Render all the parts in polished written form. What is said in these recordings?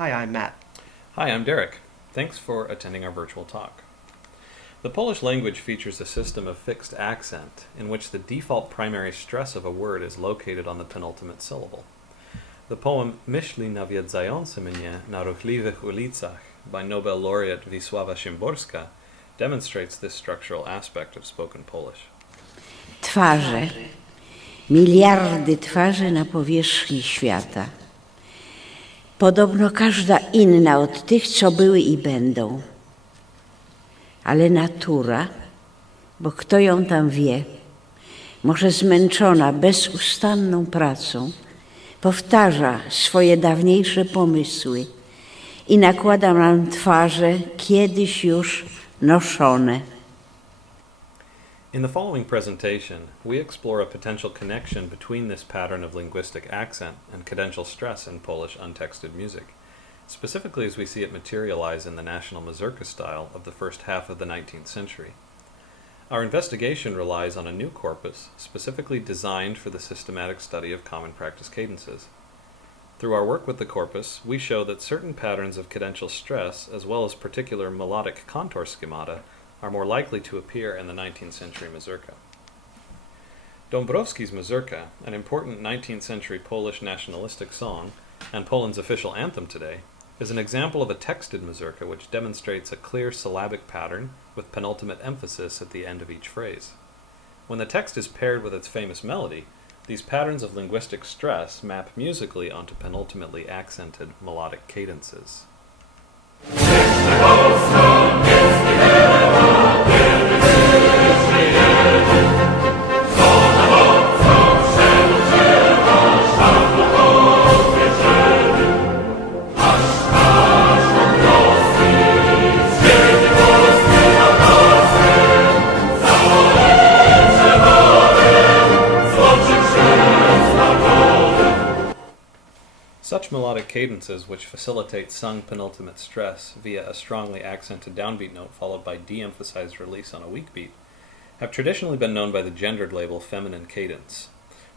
Hi, I'm Matt. Hi, I'm Derek. Thanks for attending our virtual talk. The Polish language features a system of fixed accent in which the default primary stress of a word is located on the penultimate syllable. The poem Myśli nawiedzające mnie na ruchliwych ulicach by Nobel laureate Wisława Szymborska demonstrates this structural aspect of spoken Polish. Twarze. Miliardy twarzy na powierzchni świata. Podobno każda inna od tych, co były i będą. Ale natura, bo kto ją tam wie, może zmęczona bezustanną pracą, powtarza swoje dawniejsze pomysły i nakłada nam twarze kiedyś już noszone. In the following presentation, we explore a potential connection between this pattern of linguistic accent and cadential stress in Polish untexted music, specifically as we see it materialize in the national Mazurka style of the first half of the 19th century. Our investigation relies on a new corpus specifically designed for the systematic study of common practice cadences. Through our work with the corpus, we show that certain patterns of cadential stress, as well as particular melodic contour schemata, are more likely to appear in the 19th century Mazurka. Dąbrowski's Mazurka, an important 19th century Polish nationalistic song, and Poland's official anthem today, is an example of a texted Mazurka which demonstrates a clear syllabic pattern with penultimate emphasis at the end of each phrase. When the text is paired with its famous melody, these patterns of linguistic stress map musically onto penultimately accented melodic cadences. Such melodic cadences, which facilitate sung penultimate stress via a strongly accented downbeat note followed by de-emphasized release on a weak beat, have traditionally been known by the gendered label feminine cadence.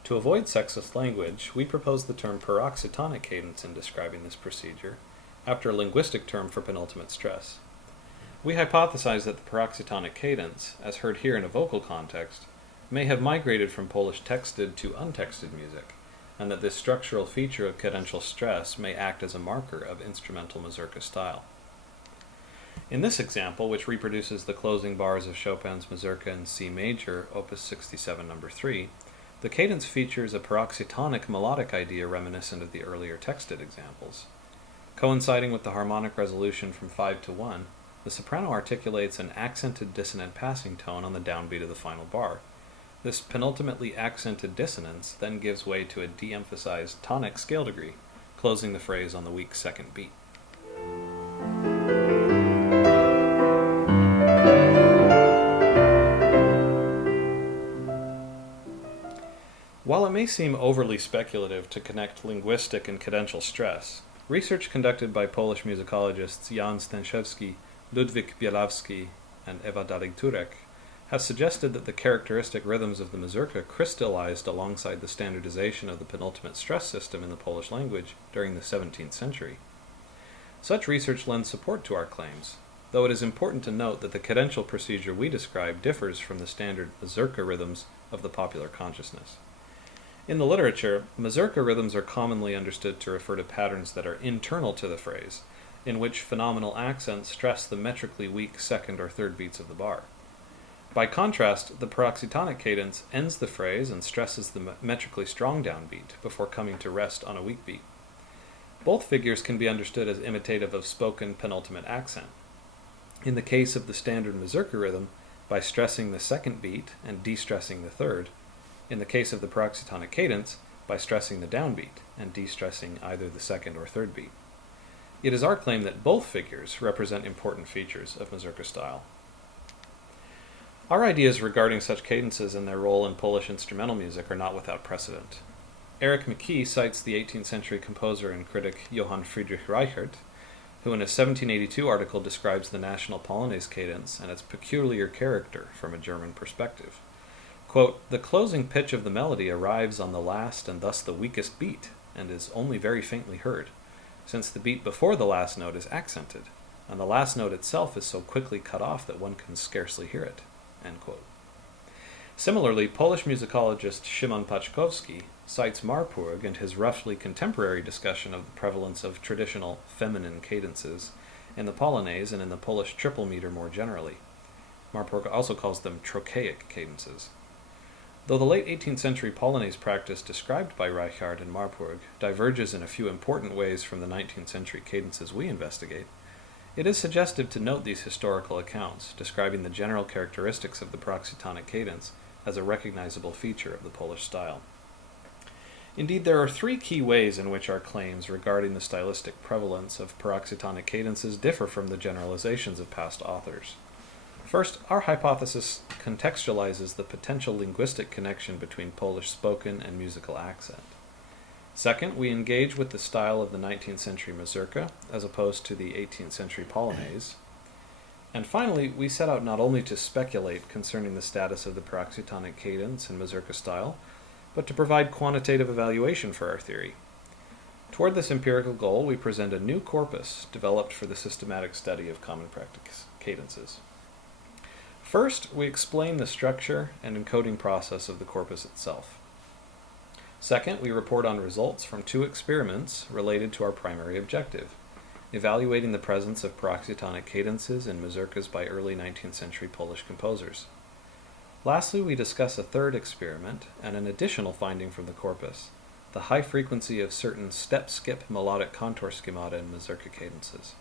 To avoid sexist language, we propose the term paroxytonic cadence in describing this procedure, after a linguistic term for penultimate stress. We hypothesize that the paroxytonic cadence, as heard here in a vocal context, may have migrated from Polish texted to untexted music, and that this structural feature of cadential stress may act as a marker of instrumental Mazurka style. In this example, which reproduces the closing bars of Chopin's Mazurka in C major, opus 67, number 3, the cadence features a paroxytonic melodic idea reminiscent of the earlier texted examples. Coinciding with the harmonic resolution from 5 to 1, the soprano articulates an accented dissonant passing tone on the downbeat of the final bar. This penultimately accented dissonance then gives way to a de-emphasized tonic scale degree, closing the phrase on the weak second beat. While it may seem overly speculative to connect linguistic and cadential stress, research conducted by Polish musicologists Jan Stęszewski, Ludwik Bielawski, and Ewa Dalek-Turek has suggested that the characteristic rhythms of the Mazurka crystallized alongside the standardization of the penultimate stress system in the Polish language during the 17th century. Such research lends support to our claims, though it is important to note that the cadential procedure we describe differs from the standard Mazurka rhythms of the popular consciousness. In the literature, Mazurka rhythms are commonly understood to refer to patterns that are internal to the phrase, in which phenomenal accents stress the metrically weak second or third beats of the bar. By contrast, the paroxytonic cadence ends the phrase and stresses the metrically strong downbeat before coming to rest on a weak beat. Both figures can be understood as imitative of spoken penultimate accent. In the case of the standard Mazurka rhythm, by stressing the second beat and de-stressing the third. In the case of the paroxytonic cadence, by stressing the downbeat and de-stressing either the second or third beat. It is our claim that both figures represent important features of Mazurka style. Our ideas regarding such cadences and their role in Polish instrumental music are not without precedent. Eric McKee cites the 18th century composer and critic Johann Friedrich Reichert, who in a 1782 article describes the national Polonaise cadence and its peculiar character from a German perspective. Quote, "The closing pitch of the melody arrives on the last and thus the weakest beat, and is only very faintly heard. since the beat before the last note is accented, and the last note itself is so quickly cut off that one can scarcely hear it." End quote. Similarly, Polish musicologist Szymon Paczkowski cites Marburg and his roughly contemporary discussion of the prevalence of traditional feminine cadences in the Polonaise and in the Polish triple meter more generally. Marburg also calls them trochaic cadences. Though the late 18th century Polonaise practice described by Reichard and Marburg diverges in a few important ways from the 19th century cadences we investigate, it is suggestive to note these historical accounts describing the general characteristics of the paroxytonic cadence as a recognizable feature of the Polish style. Indeed, there are three key ways in which our claims regarding the stylistic prevalence of paroxytonic cadences differ from the generalizations of past authors. First, our hypothesis contextualizes the potential linguistic connection between Polish spoken and musical accent. Second, we engage with the style of the 19th century Mazurka as opposed to the 18th century Polonaise. And finally, we set out not only to speculate concerning the status of the paroxytonic cadence and Mazurka style, but to provide quantitative evaluation for our theory. Toward this empirical goal, we present a new corpus developed for the systematic study of common practice cadences. First, we explain the structure and encoding process of the corpus itself. Second, we report on results from two experiments related to our primary objective, evaluating the presence of paroxytonic cadences in mazurkas by early 19th century Polish composers. Lastly, we discuss a third experiment and an additional finding from the corpus, the high frequency of certain step-skip melodic contour schemata in mazurka cadences.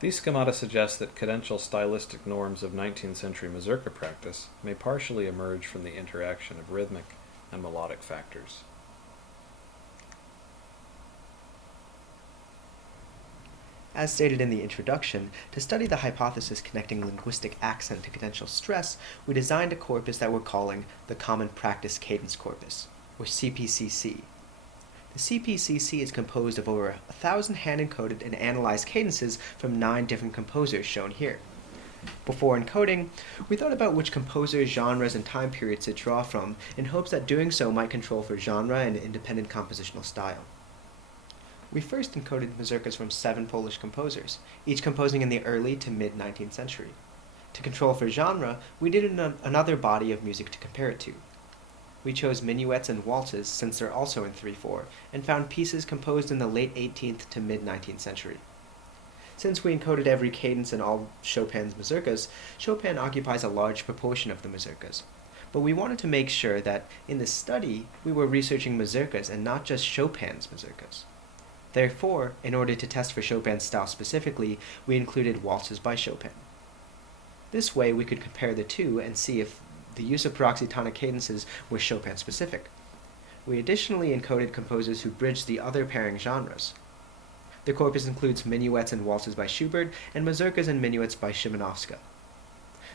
These schemata suggest that cadential stylistic norms of 19th century mazurka practice may partially emerge from the interaction of rhythmic and melodic factors. As stated in the introduction, to study the hypothesis connecting linguistic accent to cadential stress, we designed a corpus that we're calling the Common Practice Cadence Corpus, or CPCC. The CPCC is composed of over 1,000 hand-encoded and analyzed cadences from 9 different composers shown here. Before encoding, we thought about which composers, genres, and time periods to draw from in hopes that doing so might control for genre and independent compositional style. We first encoded mazurkas from 7 Polish composers, each composing in the early to mid-19th century. To control for genre, we did another body of music to compare it to. We chose minuets and waltzes, since they're also in 3/4, and found pieces composed in the late 18th to mid-19th century. Since we encoded every cadence in all Chopin's mazurkas, Chopin occupies a large proportion of the mazurkas. But we wanted to make sure that, in this study, we were researching mazurkas and not just Chopin's mazurkas. Therefore, in order to test for Chopin's style specifically, we included waltzes by Chopin. This way, we could compare the two and see if the use of paroxytonic cadences was Chopin-specific. We additionally encoded composers who bridged the other pairing genres. The corpus includes minuets and waltzes by Schubert and mazurkas and minuets by Szymanowska.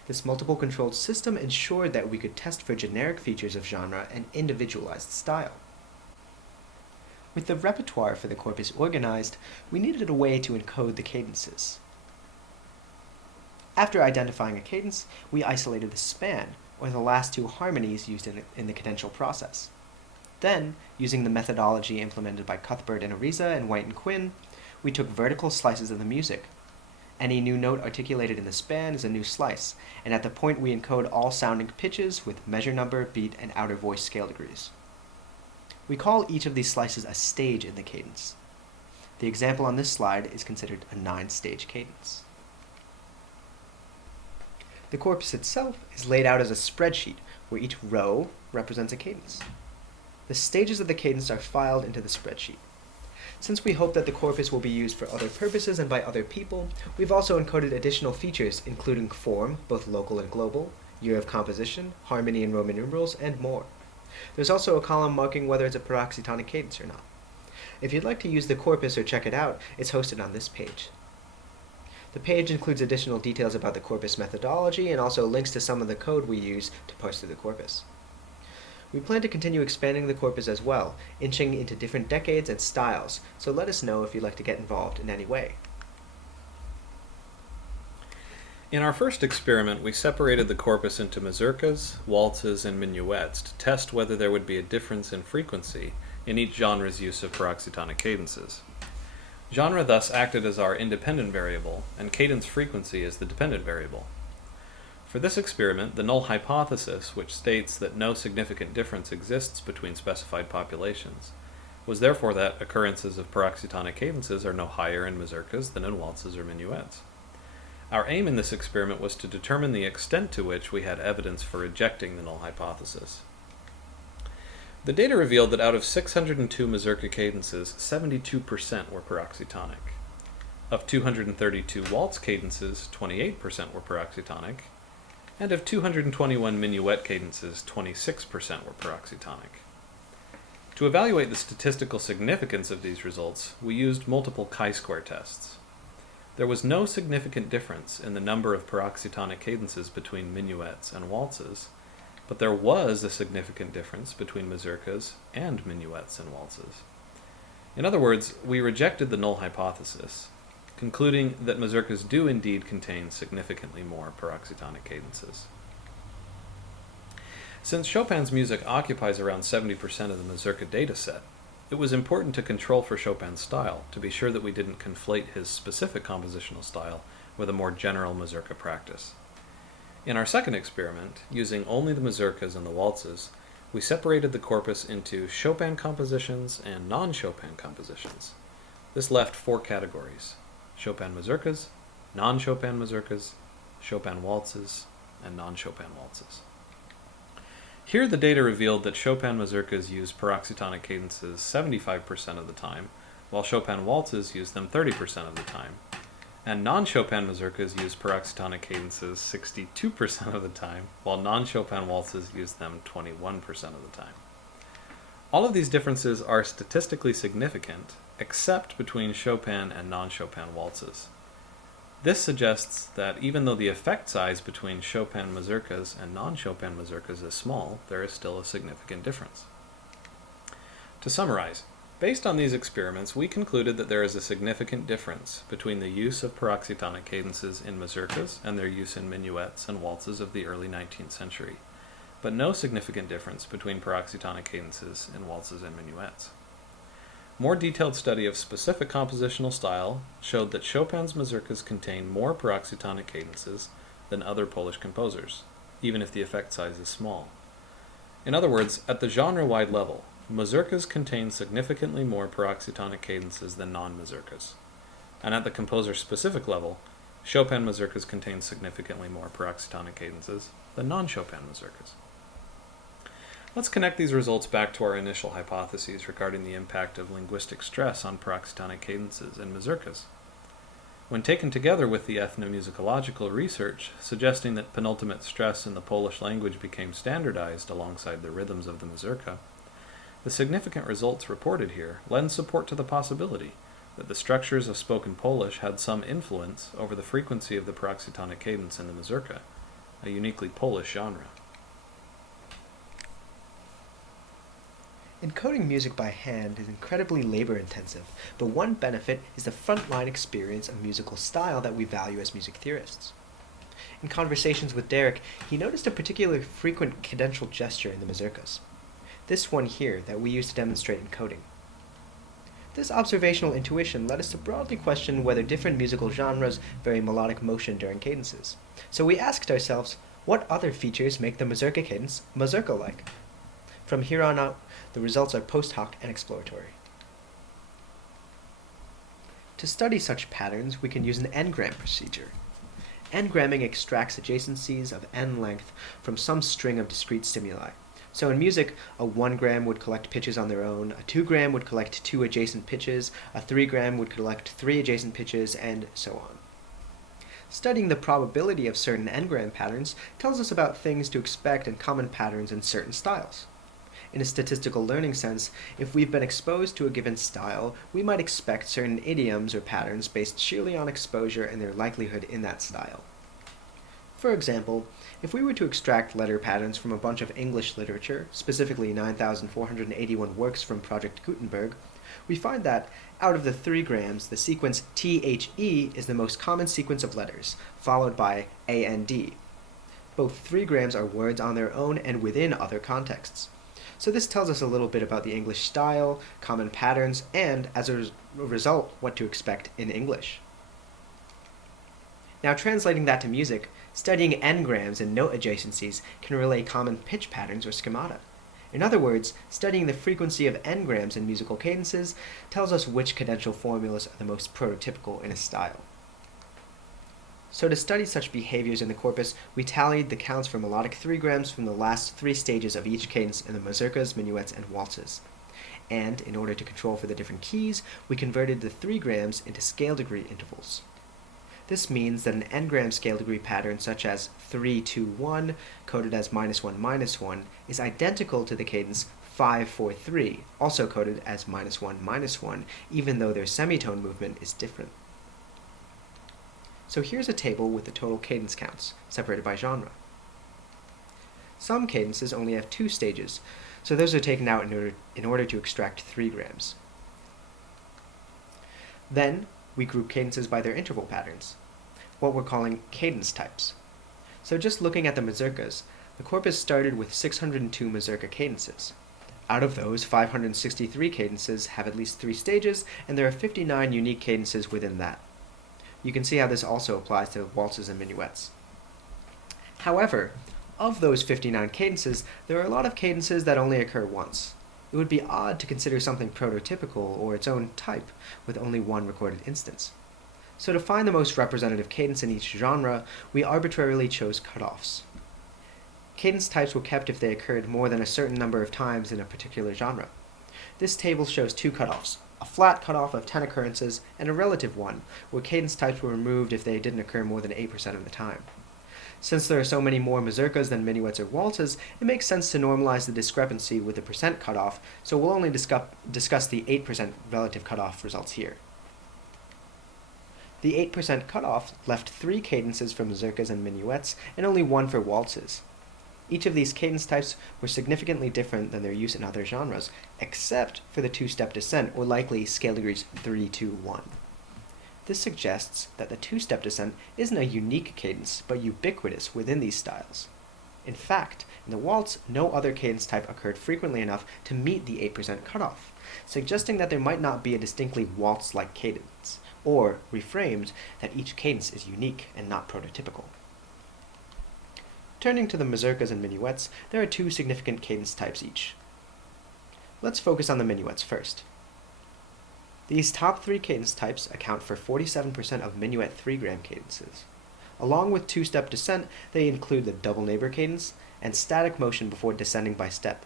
This multiple-controlled system ensured that we could test for generic features of genre and individualized style. With the repertoire for the corpus organized, we needed a way to encode the cadences. After identifying a cadence, we isolated the span, or the last 2 harmonies used in the cadential process. Then, using the methodology implemented by Cuthbert and Ariza and White and Quinn, we took vertical slices of the music. Any new note articulated in the span is a new slice, and at the point we encode all sounding pitches with measure number, beat, and outer voice scale degrees. We call each of these slices a stage in the cadence. The example on this slide is considered a 9-stage cadence. The corpus itself is laid out as a spreadsheet, where each row represents a cadence. The stages of the cadence are filed into the spreadsheet. Since we hope that the corpus will be used for other purposes and by other people, we've also encoded additional features, including form, both local and global, year of composition, harmony in Roman numerals, and more. There's also a column marking whether it's a paroxytonic cadence or not. If you'd like to use the corpus or check it out, it's hosted on this page. The page includes additional details about the corpus methodology and also links to some of the code we use to parse through the corpus. We plan to continue expanding the corpus as well, inching into different decades and styles, so let us know if you'd like to get involved in any way. In our first experiment, we separated the corpus into mazurkas, waltzes, and minuets to test whether there would be a difference in frequency in each genre's use of paroxytonic cadences. Genre thus acted as our independent variable, and cadence frequency as the dependent variable. For this experiment, the null hypothesis, which states that no significant difference exists between specified populations, was therefore that occurrences of paroxytonic cadences are no higher in mazurkas than in waltzes or minuets. Our aim in this experiment was to determine the extent to which we had evidence for rejecting the null hypothesis. The data revealed that out of 602 mazurka cadences, 72% were paroxytonic. Of 232 waltz cadences, 28% were paroxytonic, and of 221 minuet cadences, 26% were paroxytonic. To evaluate the statistical significance of these results, we used multiple chi-square tests. There was no significant difference in the number of paroxytonic cadences between minuets and waltzes, but there was a significant difference between mazurkas and minuets and waltzes. In other words, we rejected the null hypothesis, concluding that mazurkas do indeed contain significantly more paroxytonic cadences. Since Chopin's music occupies around 70% of the mazurka data set, it was important to control for Chopin's style to be sure that we didn't conflate his specific compositional style with a more general mazurka practice. In our second experiment, using only the mazurkas and the waltzes, we separated the corpus into Chopin compositions and non-Chopin compositions. This left 4 categories: Chopin mazurkas, non-Chopin mazurkas, Chopin waltzes, and non-Chopin waltzes. Here the data revealed that Chopin mazurkas use paroxytonic cadences 75% of the time, while Chopin waltzes use them 30% of the time, and non-Chopin mazurkas use paroxytonic cadences 62% of the time, while non-Chopin waltzes use them 21% of the time. All of these differences are statistically significant, except between Chopin and non-Chopin waltzes. This suggests that even though the effect size between Chopin mazurkas and non-Chopin mazurkas is small, there is still a significant difference. To summarize, based on these experiments, we concluded that there is a significant difference between the use of paroxytonic cadences in mazurkas and their use in minuets and waltzes of the early 19th century, but no significant difference between paroxytonic cadences in waltzes and minuets. More detailed study of specific compositional style showed that Chopin's mazurkas contain more paroxytonic cadences than other Polish composers, even if the effect size is small. In other words, at the genre-wide level, mazurkas contain significantly more paroxytonic cadences than non-mazurkas. And at the composer-specific level, Chopin mazurkas contain significantly more paroxytonic cadences than non-Chopin mazurkas. Let's connect these results back to our initial hypotheses regarding the impact of linguistic stress on paroxytonic cadences in mazurkas. When taken together with the ethnomusicological research suggesting that penultimate stress in the Polish language became standardized alongside the rhythms of the mazurka, the significant results reported here lend support to the possibility that the structures of spoken Polish had some influence over the frequency of the paroxytonic cadence in the mazurka, a uniquely Polish genre. Encoding music by hand is incredibly labor-intensive, but one benefit is the frontline experience of musical style that we value as music theorists. In conversations with Derek, he noticed a particularly frequent cadential gesture in the mazurkas. This one here that we use to demonstrate encoding. This observational intuition led us to broadly question whether different musical genres vary melodic motion during cadences. So we asked ourselves, what other features make the mazurka cadence mazurka-like? From here on out, the results are post hoc and exploratory. To study such patterns, we can use an n-gram procedure. N-gramming extracts adjacencies of n length from some string of discrete stimuli. So in music, a 1 gram would collect pitches on their own, a 2 gram would collect 2 adjacent pitches, a 3 gram would collect 3 adjacent pitches, and so on. Studying the probability of certain n-gram patterns tells us about things to expect and common patterns in certain styles. In a statistical learning sense, if we've been exposed to a given style, we might expect certain idioms or patterns based sheerly on exposure and their likelihood in that style. For example, if we were to extract letter patterns from a bunch of English literature, specifically 9,481 works from Project Gutenberg, we find that, out of the 3 grams, the sequence THE is the most common sequence of letters, followed by AND. Both 3 grams are words on their own and within other contexts. So this tells us a little bit about the English style, common patterns, and, as a result, what to expect in English. Now, translating that to music, studying n-grams and note adjacencies can relay common pitch patterns or schemata. In other words, studying the frequency of n-grams in musical cadences tells us which cadential formulas are the most prototypical in a style. So to study such behaviors in the corpus, we tallied the counts for melodic 3-grams from the last 3 stages of each cadence in the mazurkas, minuets, and waltzes. And, in order to control for the different keys, we converted the 3-grams into scale degree intervals. This means that an n-gram scale degree pattern such as 3-2-1, coded as -1-1, is identical to the cadence 5-4-3, also coded as -1-1, even though their semitone movement is different. So here's a table with the total cadence counts, separated by genre. Some cadences only have 2 stages, so those are taken out in order to extract 3-grams. Then, we group cadences by their interval patterns, what we're calling cadence types. So just looking at the mazurkas, the corpus started with 602 mazurka cadences. Out of those, 563 cadences have at least 3 stages, and there are 59 unique cadences within that. You can see how this also applies to waltzes and minuets. However, of those 59 cadences, there are a lot of cadences that only occur once. It would be odd to consider something prototypical or its own type with only one recorded instance. So to find the most representative cadence in each genre, we arbitrarily chose cutoffs. Cadence types were kept if they occurred more than a certain number of times in a particular genre. This table shows 2 cutoffs, a flat cutoff of 10 occurrences and a relative one, where cadence types were removed if they didn't occur more than 8% of the time. Since there are so many more mazurkas than minuets or waltzes, it makes sense to normalize the discrepancy with the percent cutoff, so we'll only discuss the 8% relative cutoff results here. The 8% cutoff left 3 cadences for mazurkas and minuets and only 1 for waltzes. Each of these cadence types were significantly different than their use in other genres, except for the 2-step descent, or likely scale degrees 3-2-1. This suggests that the 2-step descent isn't a unique cadence, but ubiquitous within these styles. In fact, in the waltz, no other cadence type occurred frequently enough to meet the 8% cutoff, suggesting that there might not be a distinctly waltz-like cadence, or, reframed, that each cadence is unique and not prototypical. Turning to the mazurkas and minuets, there are 2 significant cadence types each. Let's focus on the minuets first. These top 3 cadence types account for 47% of minuet 3-gram cadences. Along with 2-step descent, they include the double neighbor cadence and static motion before descending by step.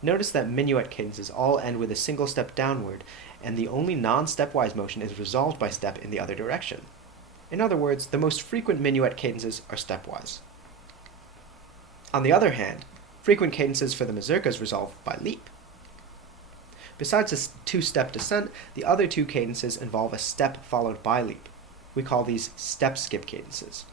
Notice that minuet cadences all end with a single step downward, and the only non-stepwise motion is resolved by step in the other direction. In other words, the most frequent minuet cadences are stepwise. On the other hand, frequent cadences for the mazurkas resolve by leap. Besides a 2-step descent, the other 2 cadences involve a step followed by leap. We call these step-skip cadences.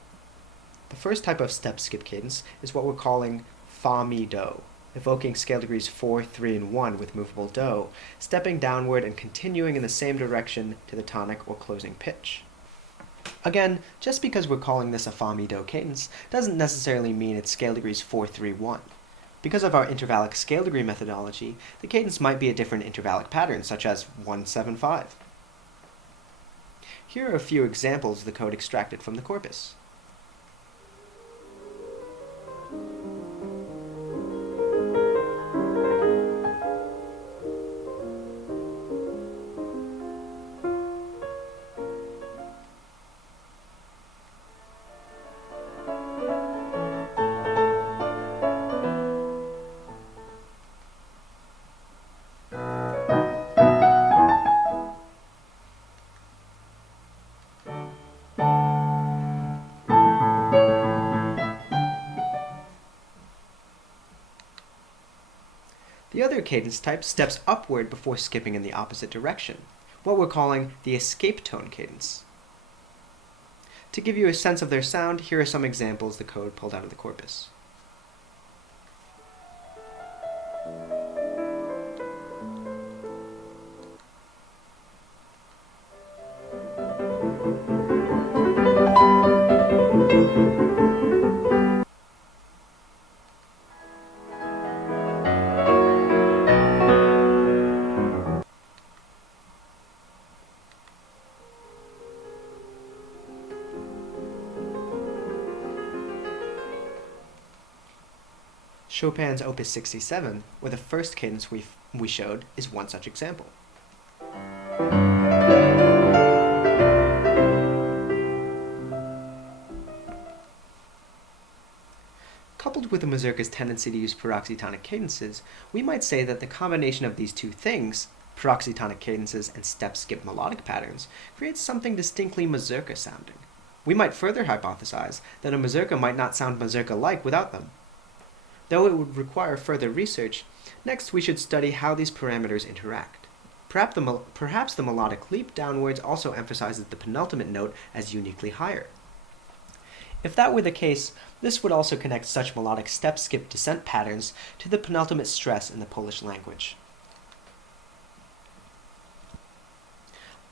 The first type of step-skip cadence is what we're calling fa-mi-do, evoking scale degrees 4, 3, and 1 with movable do, stepping downward and continuing in the same direction to the tonic or closing pitch. Again, just because we're calling this a fa-mi-do cadence doesn't necessarily mean it's scale degrees 4, 3, 1. Because of our intervallic scale degree methodology, the cadence might be a different intervallic pattern, such as 1-7-5. Here are a few examples of the code extracted from the corpus. The other cadence type steps upward before skipping in the opposite direction, what we're calling the escape tone cadence. To give you a sense of their sound, here are some examples the code pulled out of the corpus. Chopin's Opus 67, or the first cadence we showed, is one such example. Coupled with the Mazurka's tendency to use paroxytonic cadences, we might say that the combination of these two things, paroxytonic cadences and step-skip melodic patterns, creates something distinctly Mazurka sounding. We might further hypothesize that a Mazurka might not sound Mazurka-like without them. Though it would require further research, next we should study how these parameters interact. Perhaps the melodic leap downwards also emphasizes the penultimate note as uniquely higher. If that were the case, this would also connect such melodic step-skip descent patterns to the penultimate stress in the Polish language.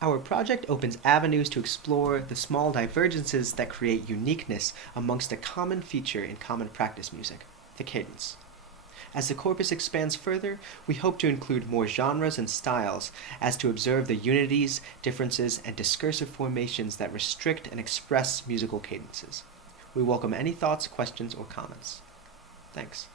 Our project opens avenues to explore the small divergences that create uniqueness amongst a common feature in common practice music, the cadence. As the corpus expands further, we hope to include more genres and styles as to observe the unities, differences, and discursive formations that restrict and express musical cadences. We welcome any thoughts, questions, or comments. Thanks.